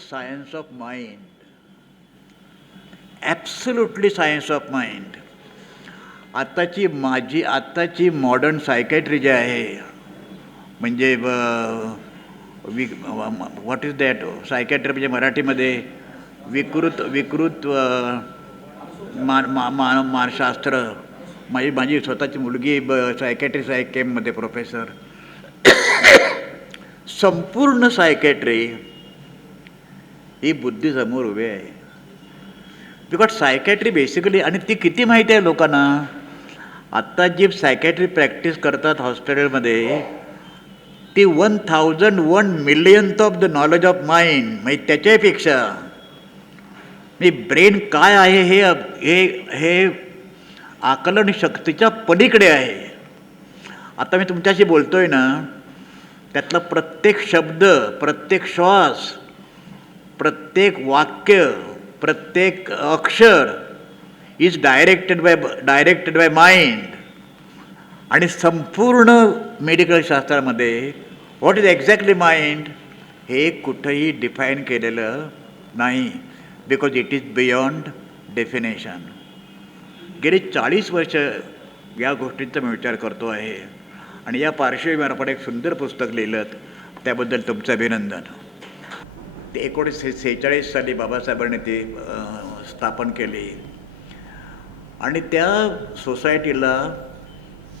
Science of mind absolutely science of mind आत्ताची माझी आत्ताची मॉडर्न सायकॅट्री जी आहे म्हणजे वि व्हॉट इज दॅट सायकॅट्री म्हणजे मराठीमध्ये विकृत विकृत मा मा मा मानशास्त्र माझी माझी स्वतःची मुलगी ब सायकॅट्री आहे केममध्ये प्रोफेसर संपूर्ण सायकॅट्री ही बुद्धी समोर उभी आहे. बिकॉज सायकॅट्री बेसिकली आणि ती किती माहिती आहे लोकांना? आत्ता जी सायकॅट्री प्रॅक्टिस करतात हॉस्पिटलमध्ये ती one thousand one millionth of the knowledge of mind म्हणजे त्याच्यापेक्षा. म्हणजे मी ब्रेन काय आहे हे हे हे आकलन शक्तीच्या पलीकडे आहे. आता मी तुमच्याशी बोलतो आहे ना त्यातला प्रत्येक शब्द प्रत्येक श्वास प्रत्येक वाक्य प्रत्येक अक्षर is directed by directed by mind आणि संपूर्ण मेडिकल शास्त्रामध्ये व्हॉट इज एक्झॅक्टली माइंड हे कुठंही डिफाईन केलेलं नाही because it is beyond definition गेली चाळीस वर्ष या गोष्टींचा मी विचार करतो आहे. आणि या पार्श्वभूमीवर आपण एक सुंदर पुस्तक लिहिलं त्याबद्दल तुमचं अभिनंदन. ते एकोणीसशे सेहेचाळीस साली बाबासाहेबांनी ते स्थापन केली. आणि त्या सोसायटीला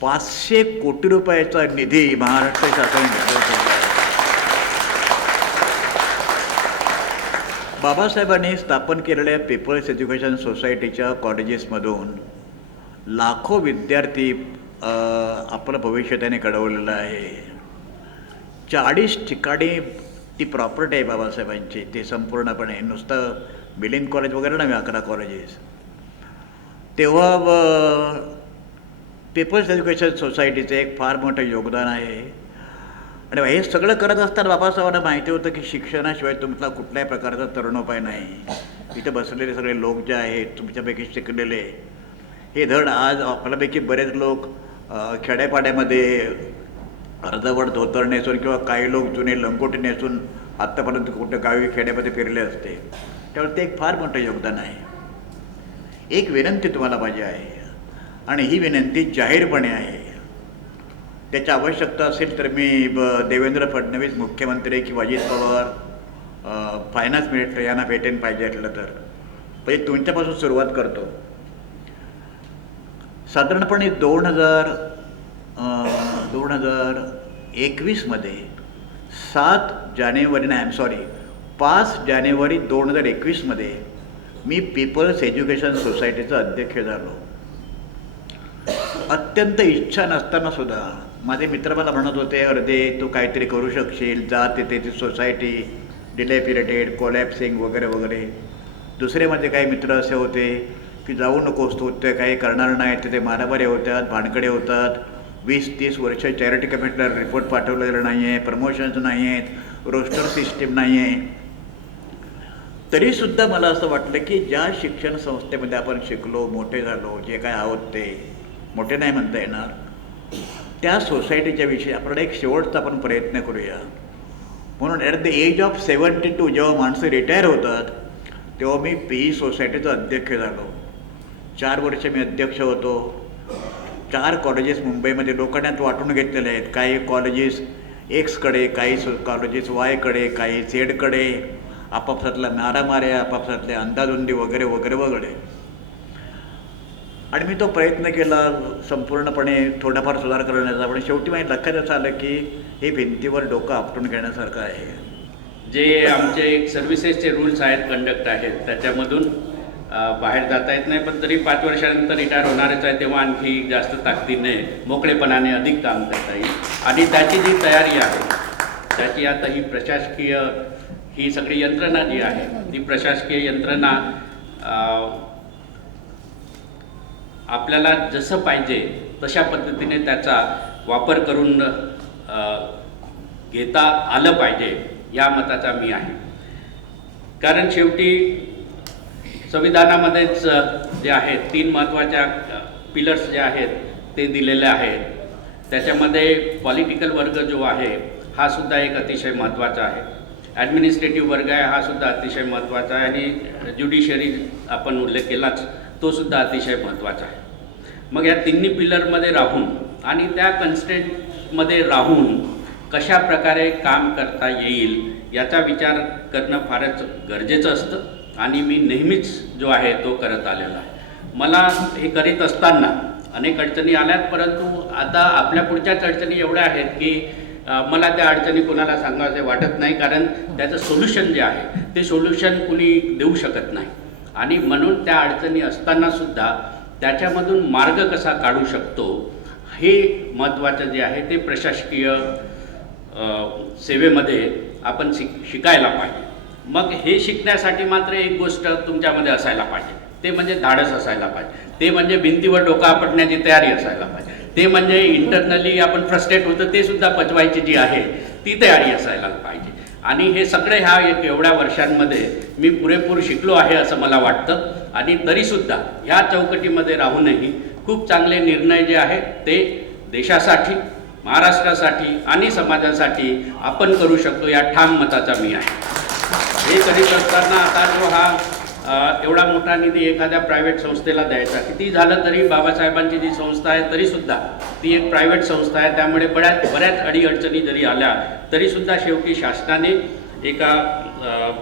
पाचशे कोटी रुपयाचा निधी महाराष्ट्र शासनाने बाबासाहेबांनी स्थापन केलेल्या पीपल्स एज्युकेशन सोसायटीच्या कॉलेजेसमधून लाखो विद्यार्थी आपलं भविष्य त्याने घडवलेलं आहे. चाळीस ठिकाणी ती प्रॉपर्टी आहे बाबासाहेबांची. ते संपूर्णपणे नुसतं बिलिंग कॉलेज वगैरे नव्हे अकरा कॉलेजेस तेव्हा पीपल्स एज्युकेशन सोसायटीचं एक फार मोठं योगदान आहे. आणि हे सगळं करत असताना बाबासाहेबांना माहिती होतं की शिक्षणाशिवाय तुमचा कुठल्याही प्रकारचा तरुणोपाय नाही. इथं बसलेले सगळे लोक जे आहेत तुमच्यापैकी शिकलेले हे धड आज आपल्यापैकी बरेच लोक खेड्यापाड्यामध्ये अर्धवट धोतर नेसून किंवा काही लोक जुने लंगोटी नेसून आत्तापर्यंत कुठं गावी खेड्यामध्ये फिरले असते. त्यामुळे ते एक फार मोठं योगदान आहे. एक विनंती तुम्हाला माझी आहे. आणि ही विनंती जाहीरपणे आहे. त्याची आवश्यकता असेल तर मी ब देवेंद्र फडणवीस मुख्यमंत्री किंवा अजित पवार फायनान्स मिनिस्टर यांना भेटेन पाहिजे असलं तर. म्हणजे तुमच्यापासून सुरुवात करतो. साधारणपणे दोन हजार दोन हजार एकवीसमध्ये सात जानेवारी नाही आय सॉरी पाच जानेवारी दोन हजार एकवीसमध्ये मी पीपल्स एज्युकेशन सोसायटीचा अध्यक्ष झालो. अत्यंत इच्छा नसताना सुद्धा माझे मित्र मला म्हणत होते अर्धे तू काहीतरी करू शकशील जा तिथे ती सोसायटी डिलेपिरेटेड कोलॅप्सिंग वगैरे वगैरे. दुसरे माझे काही मित्र असे होते की जाऊ नकोस तू ते काही करणार नाही तिथे मारामारी होतात भानकडे होतात. वीस तीस वर्ष चॅरिटी कमिटीला रिपोर्ट पाठवलेला नाही आहे प्रमोशन्स नाही आहेत रोस्टर सिस्टीम नाही आहे तरीसुद्धा मला असं वाटलं की ज्या शिक्षण संस्थेमध्ये आपण शिकलो मोठे झालो जे काय आहोत ते मोठे नाही म्हणता येणार त्या सोसायटीच्या विषयी आपण एक शेवटचा आपण प्रयत्न करूया. म्हणून at the age of seventy two जेव्हा माणसं रिटायर होतात तेव्हा मी पी ई सोसायटीचा अध्यक्ष झालो. चार वर्ष मी अध्यक्ष होतो. चार कॉलेजेस मुंबईमध्ये लोकांनात वाटून घेतलेले आहेत. काही कॉलेजेस एक्सकडे काही सो कॉलेजेस वायकडे काही झेडकडे आपापसातल्या मारामाऱ्या आपापसातल्या अंदाधुंदी वगैरे वगैरे वगैरे. आणि मी तो प्रयत्न केला संपूर्णपणे थोडाफार सुधार करण्याचा पण शेवटी माझ्या लक्षात असं आलं की हे भिंतीवर डोकं आपटून घेण्यासारखं आहे. जे आमचे सर्व्हिसेसचे रूल्स आहेत कंडक्ट आहेत त्याच्यामधून बाहेर जाता येत नाही पण तरी पाच वर्षानंतर रिटायर होणारच आहे तेव्हा आणखी जास्त ताकदीने मोकळेपणाने अधिक काम करता येईल. आणि त्याची जी तयारी आहे त्याची आता ही प्रशासकीय ही सगळी यंत्रणा जी आहे ती प्रशासकीय यंत्रणा आपल्याला जसं पाहिजे तशा पद्धतीने त्याचा वापर करून घेता आलं पाहिजे या मताचा मी आहे. कारण शेवटी संविधानामध्येच जे आहेत तीन महत्त्वाच्या पिलर्स जे आहेत ते दिलेले आहेत. त्याच्यामध्ये पॉलिटिकल वर्ग जो आहे हा सुद्धा एक अतिशय महत्त्वाचा आहे. ॲडमिनिस्ट्रेटिव्ह वर्ग आहे हा सुद्धा अतिशय महत्त्वाचा आहे. आणि ज्युडिशरी आपण उल्लेख केलाच तो सुद्धा अतिशय महत्त्वाचा आहे. मग या तिन्ही पिलरमध्ये राहून आणि त्या कन्स्टेंटमध्ये राहून कशा प्रकारे काम करता येईल याचा विचार करणं फारच गरजेचं असतं. आणि मी नेहमीच जो आहे तो करत आलेला आहे. मला हे करीत असताना अनेक अडचणी आल्यात परंतु आता आपल्या पुढच्याच अडचणी एवढ्या आहेत की मला त्या अडचणी कोणाला सांगायचे वाटत नाही कारण त्याचं सोल्युशन जे आहे ते सोल्युशन कुणी देऊ शकत नाही. आणि म्हणून त्या अडचणी असतानासुद्धा त्याच्यामधून मार्ग कसा काढू शकतो हे महत्त्वाचं जे आहे ते प्रशासकीय सेवेमध्ये आपण शिक शिकायला पाहिजे. मग हे शिकण्यासाठी मात्र एक गोष्ट तुमच्यामध्ये असायला पाहिजे. ते म्हणजे धाडस असायला पाहिजे. ते म्हणजे भिंतीवर डोका आपटण्याची तयारी असायला पाहिजे. ते म्हणजे इंटरनली आपण फ्रस्ट्रेट होतं ते सुद्धा पचवायची जी आहे ती तयारी असायला पाहिजे. आणि हे सगळे ह्या एक एवढ्या वर्षांमध्ये मी पुरेपूर शिकलो आहे असं मला वाटतं. आणि तरीसुद्धा ह्या चौकटीमध्ये राहूनही खूप चांगले निर्णय जे आहेत ते देशासाठी महाराष्ट्रासाठी आणि समाजासाठी आपण करू शकतो या ठाम मताचा मी आहे. हे करीत असताना आता जो हा एवढा मोठा निधी एखाद्या प्रायव्हेट संस्थेला द्यायचा किती झालं तरी बाबासाहेबांची जी संस्था आहे तरीसुद्धा ती एक प्रायव्हेट संस्था आहे. त्यामुळे बऱ्याच बऱ्याच अडीअडचणी जरी आल्या तरीसुद्धा शेवटी शासनाने एका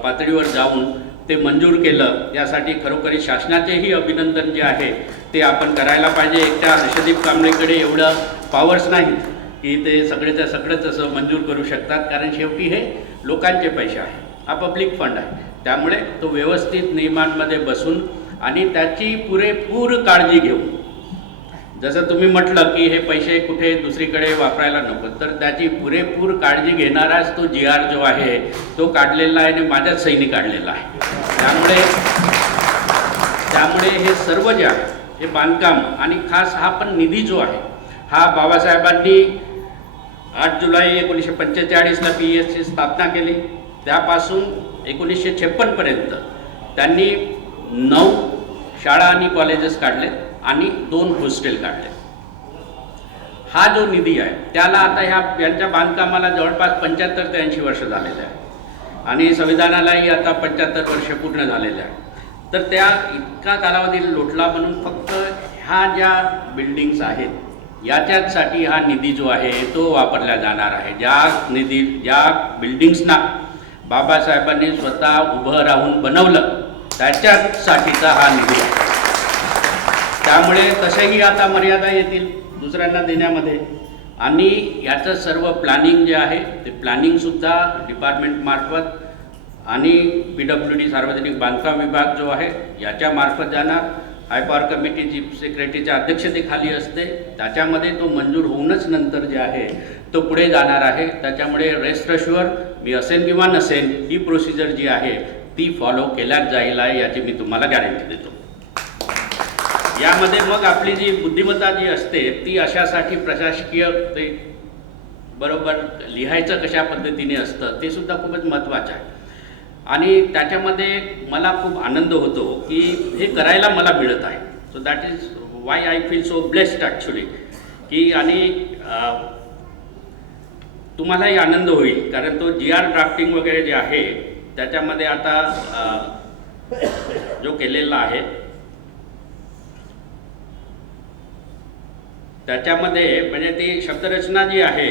पातळीवर जाऊन ते मंजूर केलं. यासाठी खरोखरी शासनाचेही अभिनंदन जे आहे ते आपण करायला पाहिजे. एकट्या हर्षदीप कांबळेकडे एवढं पॉवर्स नाही की ते सगळेच्या सगळंच असं मंजूर करू शकतात. कारण शेवटी हे लोकांचे पैसे आहे हा पब्लिक फंड आहे. त्यामुळे तो व्यवस्थित नियमांमध्ये बसून आणि त्याची पुरेपूर काळजी घेऊन. जसं तुम्ही म्हटलं की हे पैसे कुठे दुसरीकडे वापरायला नको तर त्याची पुरेपूर काळजी घेणाराच तो जी आर जो आहे तो काढलेला आहे आणि माझ्याच सैनी काढलेला आहे. त्यामुळे त्यामुळे हे सर्व जे आहे हे बांधकाम आणि खास हा पण निधी जो आहे हा बाबासाहेबांनी आठ जुलै एकोणीसशे पंचेचाळीसला पी एसची स्थापना केली. त्यापासून एकोणीसशे छप्पनपर्यंत त्यांनी नऊ शाळा आणि कॉलेजेस काढले आणि दोन हॉस्टेल काढले. हा जो निधी आहे त्याला आता ह्या यांच्या बांधकामाला जवळपास पंच्याहत्तर ते ऐंशी वर्ष झालेले आहे. आणि संविधानालाही आता पंच्याहत्तर वर्ष पूर्ण झालेले आहे. तर त्या इतका कालावधी लोटला म्हणून फक्त ह्या ज्या बिल्डिंग्स आहेत याच्याचसाठी हा निधी जो आहे तो वापरला जाणार आहे. ज्या निधी ज्या बिल्डिंग्सना बाबासाहेबांनी स्वतः उभं राहून बनवलं. त्याच्यासाठीचा हा निधी त्यामुळे तसेही आता मर्यादा येतील दुसऱ्यांना देण्यामध्ये. आणि याचं सर्व प्लॅनिंग जे आहे ते प्लॅनिंगसुद्धा डिपार्टमेंटमार्फत आणि पी डब्ल्यू डी सार्वजनिक बांधकाम विभाग जो आहे याच्यामार्फत जाणार. हायपॉवर कमिटी चीफ सेक्रेटरीच्या अध्यक्षतेखाली असते. त्याच्यामध्ये तो मंजूर होऊनच नंतर जे आहे तो पुढे जाणार आहे. त्याच्यामुळे रेस्ट अश्युअर मी असेन किंवा नसेन ही प्रोसिजर जी आहे ती फॉलो केल्याच जाईल आहे याची मी तुम्हाला गॅरंटी देतो. यामध्ये मग आपली जी बुद्धिमत्ता जी असते ती अशासाठी प्रशासकीय ते बरोबर लिहायचं कशा पद्धतीने असतं ते सुद्धा खूपच महत्त्वाचं आहे. आणि त्याच्यामध्ये मला खूप आनंद होतो की हे करायला मला मिळत आहे. So that is why I feel so blessed actually की आणि तुम्हालाही आनंद होईल. कारण तो जी आर ड्राफ्टिंग वगैरे जे आहे त्याच्यामध्ये आता जो केलेला आहे त्याच्यामध्ये म्हणजे ती शब्दरचना जी आहे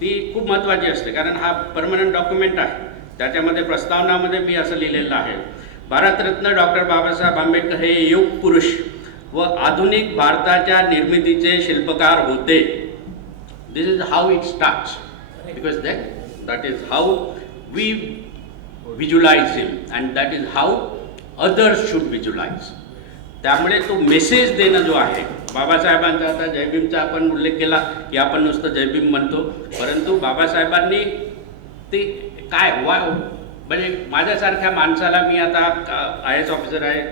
ती खूप महत्त्वाची असते. कारण हा परमनंट डॉक्युमेंट आहे. त्याच्यामध्ये प्रस्तावनामध्ये मी असं लिहिलेलं आहे. भारतरत्न डॉक्टर बाबासाहेब आंबेडकर हे युग पुरुष व आधुनिक भारताच्या निर्मितीचे शिल्पकार होते. This is how it starts because that, that is how we visualize him and that is how others should visualize. त्यामुळे तो मेसेज देणं जो आहे बाबासाहेबांचा आता जयभीमचा आपण उल्लेख केला की आपण नुसतं जयभीम म्हणतो परंतु बाबासाहेबांनी ते काय वा म्हणजे माझ्यासारख्या माणसाला मी आता आय एस ऑफिसर आहे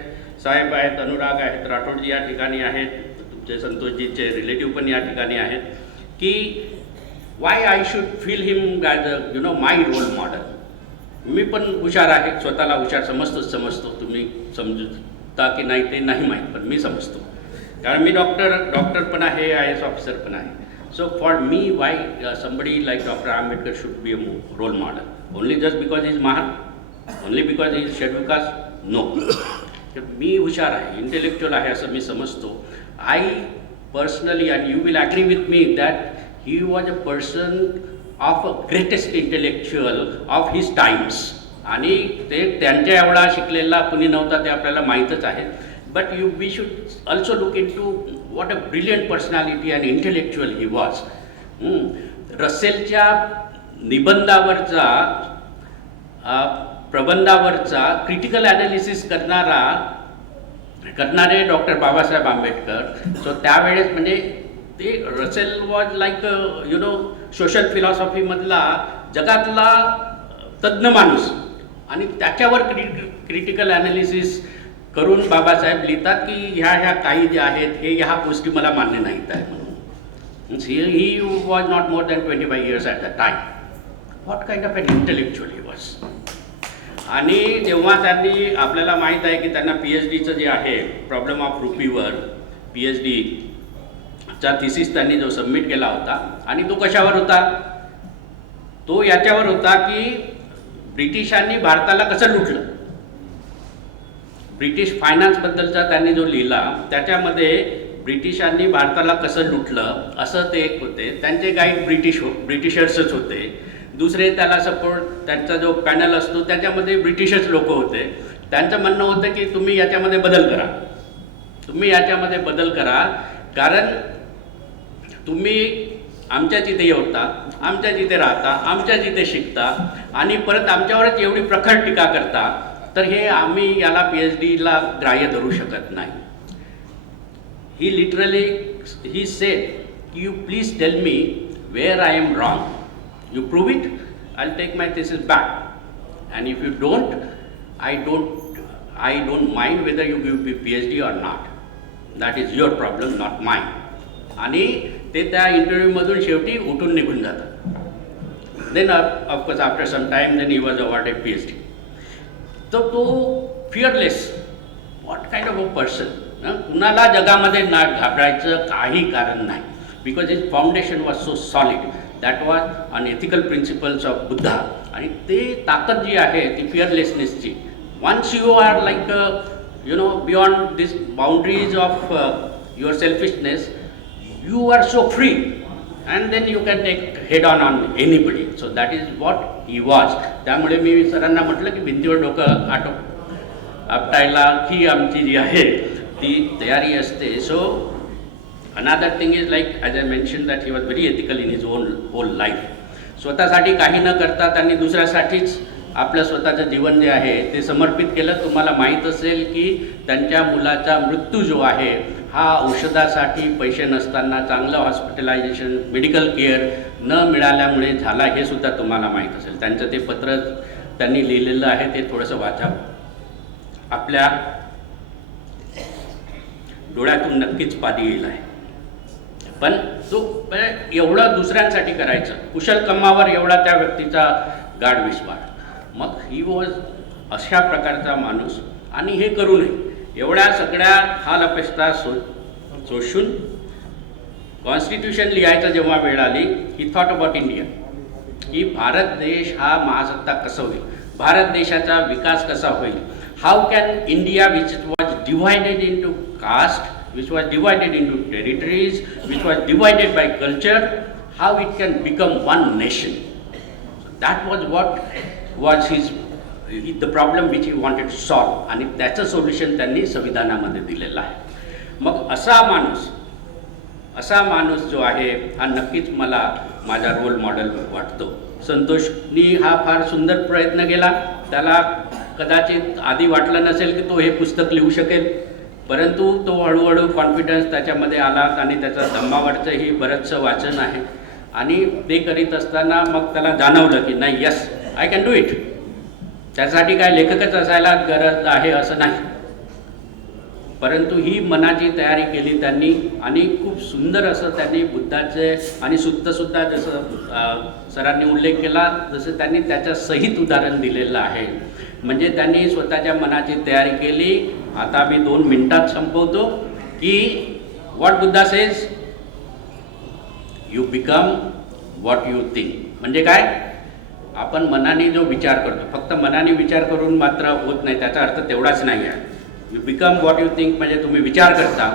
साहेब आहेत अनुराग आहेत राठोडजी या ठिकाणी आहेत तुमचे संतोषजीचे रिलेटिव्ह पण या ठिकाणी आहेत की why I should feel him as a you know my role model मी पण हुशार आहे स्वतःला हुशार समजतोच समजतो. तुम्ही समजता की नाही ते नाही माहीत पण मी समजतो. कारण मी डॉक्टर डॉक्टर पण आहे आय एस ऑफिसर पण आहे. So for me why somebody like doctor Ambedkar should be a role model only just because is महान only because is schedule caste no मी हुशार आहे इंटेलेक्च्युअल आहे असं मी समजतो I personally and you will agree with me that he was a person of greatest intellectual of his times आणि ते त्यांच्या एवढा शिकलेला कुणी नव्हता ते आपल्याला माहीतच आहे. But you we should also look in to what a brilliant personality and intellectual he was रसेलच्या निबंधावरचा प्रबंधावरचा क्रिटिकल ॲनालिसिस करणारा करणारे डॉक्टर बाबासाहेब आंबेडकर. सो त्यावेळेस म्हणजे ते Russell was like you know social फिलॉसॉफीमधला जगातला तज्ज्ञ माणूस. आणि त्याच्यावर क्रि क्रिटिकल ॲनालिसिस करून बाबासाहेब लिहितात की ह्या ह्या काही ज्या आहेत हे ह्या गोष्टी मला मान्य नाहीत आहे म्हणून. He he was not more than twenty five years at the time what kind of an intellectual he was आणि जेव्हा त्यांनी आपल्याला माहीत आहे की त्यांना पी एच डीचं जे आहे प्रॉब्लेम ऑफ रुपीवर पी एच डी चा थिसिस त्यांनी जो सबमिट केला होता आणि तो कशावर होता? तो याच्यावर होता की ब्रिटिशांनी भारताला कसं लुटलं? ब्रिटिश फायनान्सबद्दलचा त्यांनी जो लिहिला त्याच्यामध्ये ब्रिटिशांनी भारताला कसं लुटलं असं ते एक होते. त्यांचे गाईड ब्रिटिश हो ब्रिटिशर्सच होते. दुसरे त्याला सपोर्ट त्यांचा जो पॅनल असतो त्याच्यामध्ये ब्रिटिशच लोक होते. त्यांचं म्हणणं होतं की तुम्ही याच्यामध्ये बदल करा. तुम्ही याच्यामध्ये बदल करा. कारण तुम्ही आमच्या जिथे येवता आमच्या जिथे राहता आमच्या जिथे शिकता आणि परत आमच्यावरच एवढी प्रखर टीका करता तर हे आम्ही याला पी एच डीला ग्राह्य धरू शकत नाही. He literally he said you please tell me where I am wrong you prove it I take my thesis back and if you don't I don't I don't mind whether you give P H D or not that is your problem not mind आणि ते त्या इंटरव्ह्यूमधून शेवटी उठून निघून जातात. Then of course after some time then he was awarded P H D तर तो fearless what kind of a person कुणाला जगामध्ये ना घाबरायचं काही कारण नाही. Because is foundation was so solid that was an ethical principles of Buddha आणि ते ताकद जी आहे ती फिअरलेसनेसची once you are like you know beyond this boundaries of your selfishness you are so free. And then you can take head on on anybody. So that is what he was. त्यामुळे मी सरांना म्हटलं की भिंतीवर डोकं auto. आपटायला ही आमची जी आहे ती तयारी असते. So another thing is like as I mention that he was very ethical in his own whole life स्वतःसाठी काही न करता त्यांनी दुसऱ्यासाठीच आपलं स्वतःचं जीवन जे आहे ते समर्पित केलं. तुम्हाला माहीत असेल की त्यांच्या मुलाचा मृत्यू जो आहे हा औषधासाठी पैसे नसताना चांगलं हॉस्पिटलायझेशन मेडिकल केअर न मिळाल्यामुळे झाला हे सुद्धा तुम्हाला माहीत असेल. त्यांचं ते पत्र त्यांनी लिहिलेलं आहे ते थोडंसं वाचावं आपल्या डोळ्यातून नक्कीच पाणी येईल आहे. पण तो एवढं दुसऱ्यांसाठी करायचं. कुशल कमावर एवढा त्या व्यक्तीचा गाढ विश्वास. मग ही वॉज अशा प्रकारचा माणूस आणि हे करू नये. एवढ्या सगळ्या हाल अपेक्षा सो सोशून कॉन्स्टिट्यूशन लिहायचं जेव्हा वेळ आली ही थॉट अबाउट इंडिया की भारत देश हा महासत्ता कसा होईल? भारत देशाचा विकास कसा होईल? How can India which was divided in to caste which was divided in to territories which was divided by culture how it can become one nation that was what was his the problem which you wanted to solve आणि त्याचं solution त्यांनी संविधानामध्ये दिलेलं आहे. मग असा माणूस असा माणूस जो आहे हा नक्कीच मला माझा रोल मॉडेल वाटतो. संतोषनी हा फार सुंदर प्रयत्न केला. त्याला कदाचित आधी वाटलं नसेल की तो हे पुस्तक लिहू शकेल. परंतु तो हळूहळू कॉन्फिडन्स त्याच्यामध्ये आला आणि त्याचं धम्मावरचंही बरंचसं वाचन आहे. आणि ते करीत असताना मग त्याला जाणवलं की नाही yes I can do it त्यासाठी काय लेखकच असायला गरज आहे असं नाही. परंतु ही मनाची तयारी केली त्यांनी आणि खूप सुंदर असं त्यांनी बुद्धाचे आणि सुद्धसुद्धा जसं सरांनी उल्लेख केला जसं त्यांनी त्याच्या सहित उदाहरण दिलेलं आहे. म्हणजे त्यांनी स्वतःच्या मनाची तयारी केली. आता मी दोन मिनटात संपवतो की what Buddha says you become what you think म्हणजे काय? आपण मनाने जो विचार करतो फक्त मनाने विचार करून मात्र होत नाही त्याचा अर्थ तेवढाच नाही आहे. You become what you think म्हणजे तुम्ही विचार करता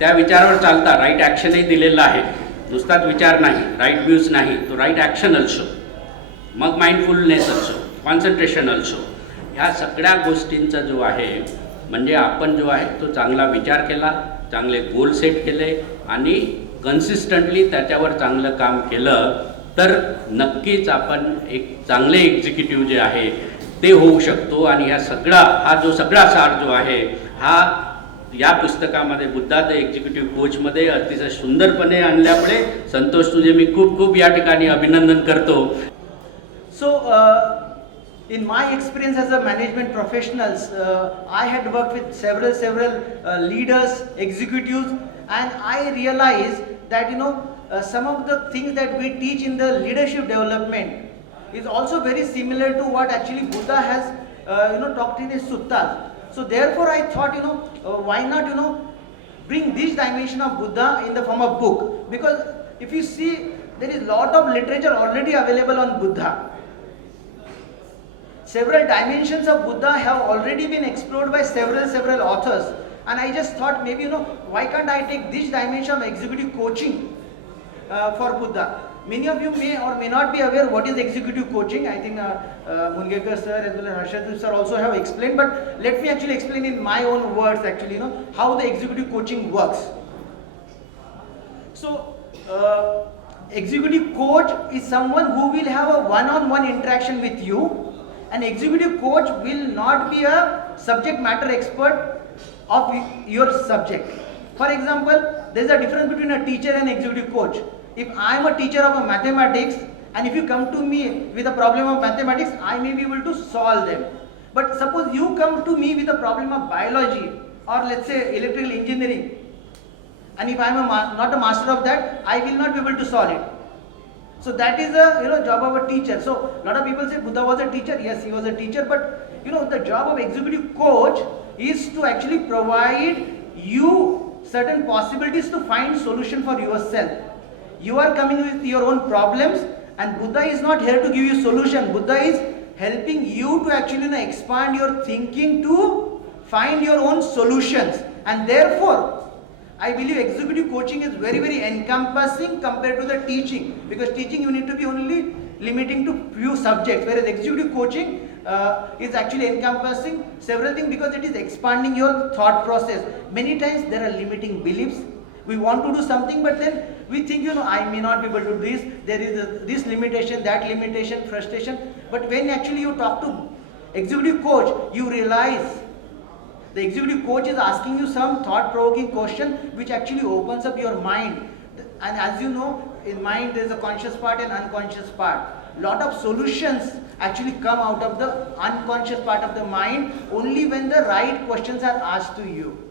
त्या विचारावर चालता राईट ॲक्शनही दिलेलं आहे. नुसताच विचार नाही राईट व्ह्यूज नाही तो राईट ॲक्शन अल्सो मग माइंडफुलनेस अल्सो कॉन्सन्ट्रेशन अल्सो ह्या सगळ्या गोष्टींचा जो आहे म्हणजे आपण जो आहे तो चांगला विचार केला चांगले गोल सेट केले आणि कन्सिस्टंटली त्याच्यावर चांगलं काम केलं तर नक्कीच आपण एक चांगले एक्झिक्युटिव्ह जे आहे ते होऊ शकतो. आणि ह्या सगळा हा जो सगळा सार जो आहे हा या पुस्तकामध्ये बुद्धात एक्झिक्युटिव्ह कोचमध्ये अतिशय सुंदरपणे आणल्यामुळे संतोष तुझे मी खूप खूप या ठिकाणी अभिनंदन करतो. So in my experience as a management professionals I had work with several several leaders executive and I realize that you know uh, some of the things that we teach in the leadership development is also very similar to what actually Buddha has uh, you know talked in his suttas. So therefore, I thought you know uh, why not you know bring this dimension of Buddha in the form of book because if you see there is lot of literature already available on Buddha. Several dimensions of Buddha have already been explored by several several authors, and I just thought maybe you know why can't I take this dimension of executive coaching uh, for Buddha? Many of you may or may not be aware what is executive coaching. I think uh, uh, Mungekar sir as well as Harshad sir also have explained, but let me actually explain in my own words actually you know how the executive coaching works. So, uh, executive coach is someone who will have a one-on-one interaction with you. An executive coach will not be a subject matter expert of your subject. For example, there is a difference between a teacher and executive coach. If I am a teacher of a mathematics and if you come to me with a problem of mathematics, I may be able to solve them. But suppose you come to me with a problem of biology or let's say electrical engineering, and if I am a not a master of that, I will not be able to solve it. So that is a you know job of a teacher. So a lot of people say Buddha was a teacher. Yes, he was a teacher, but you know the job of executive coach is to actually provide you certain possibilities to find solution for yourself. You are coming with your own problems, and Buddha is not here to give you solution. Buddha is helping you to actually you know, expand your thinking to find your own solutions, and therefore I believe executive coaching is very, very encompassing compared to the teaching because teaching you need to be only limiting to few subjects, whereas executive coaching uh, is actually encompassing several things because it is expanding your thought process. Many times there are limiting beliefs. We want to do something, but then we think, you know, I may not be able to do this. There is a, this limitation, that limitation, frustration. But when actually you talk to executive coach, you realize the executive coach is asking you some thought provoking question which actually opens up your mind. And as you know, in mind there is a conscious part and unconscious part. Lot of solutions actually come out of the unconscious part of the mind only when the right questions are asked to you.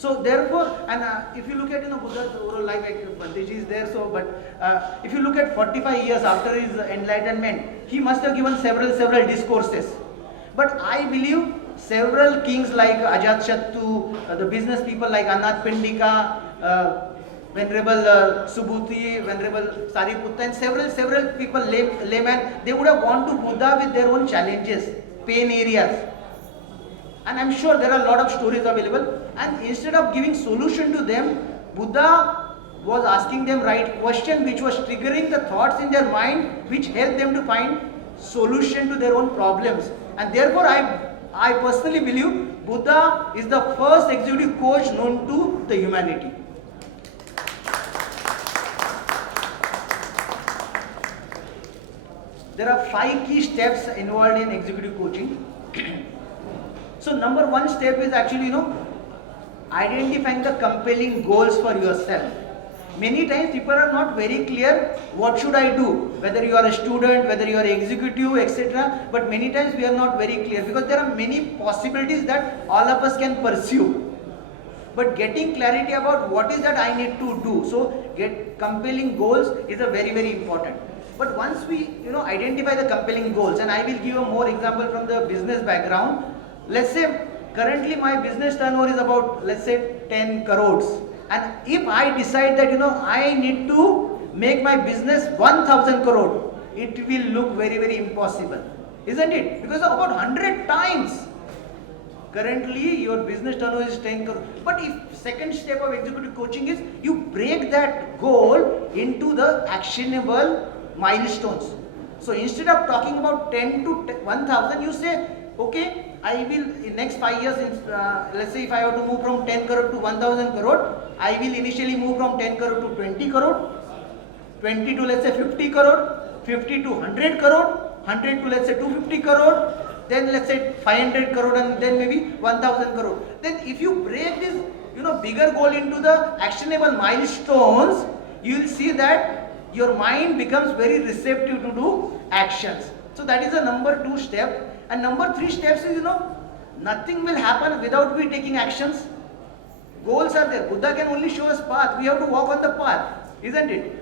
So therefore, and uh, if you look at you know Buddha's overall life, Bhanteji is there. So, but uh, if you look at 45 years after his enlightenment, he must have given several several discourses. But I believe several kings like Ajat Shattu, uh, the business people like Anath Pendika, uh, Venerable uh, Subhuti, Venerable Sariputta, and several several people lay, laymen, they would have gone to Buddha with their own challenges, pain areas. And I'm sure there are a lot of stories available. And instead of giving solution to them, Buddha was asking them right question which was triggering the thoughts in their mind which helped them to find solution to their own problems. And therefore I I personally believe Buddha is the first executive coach known to the humanity. There are five key steps involved in executive coaching. So number one step is actually, you know, identifying the compelling goals for yourself. Many times people are not very clear what should I do, whether you are a student, whether you are executive, etc. But many times we are not very clear because there are many possibilities that all of us can pursue. But getting clarity about what is that I need to do, so get compelling goals is a very very important. But once we you know identify the compelling goals, and I will give a more example from the business background. Let's say currently my business turnover is about let's say 10 crores, and if I decide that you know I need to make my business 1000 crore, it will look very, very impossible. Isn't it? Because about 100 times currently your business turnover is 10 crore. But if second step of executive coaching is you break that goal into the actionable milestones. So instead of talking about 10 to 1000, you say, okay, I will in next five years, in, uh, let's say if I have to move from 10 crore to 1000 crore, I will initially move from 10 crore to 20 crore, 20 to let's say 50 crore, 50 to 100 crore, 100 to let's say 250 crore, then let's say 500 crore and then maybe 1000 crore. Then if you break this, you know, bigger goal into the actionable milestones, you will see that your mind becomes very receptive to do actions. So that is the number two step. And number three steps is, you know, nothing will happen without we taking actions. Goals are there. Buddha can only show us path. We have to walk on the path, isn't it?